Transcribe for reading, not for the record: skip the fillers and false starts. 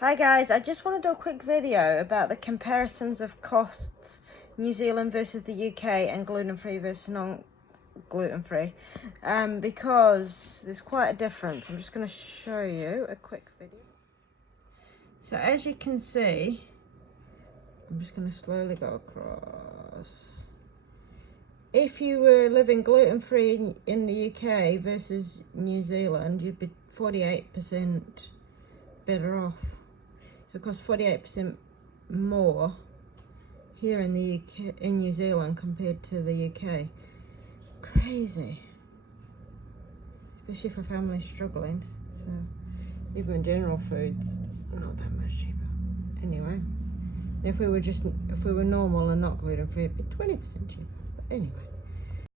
Hi guys, I just want to do a quick video about the comparisons of costs New Zealand versus the UK and gluten-free versus non-gluten-free because there's quite a difference. I'm just going to show you a quick video. So as you can see, I'm just going to slowly go across. If you were living gluten-free in the UK versus New Zealand, you'd be 48% better off. So it costs 48% more here in the UK, in New Zealand, compared to the UK. Crazy, especially for families struggling. So even general foods, not that much cheaper. Anyway, if we were normal and not gluten free, it'd be 20% cheaper. But anyway.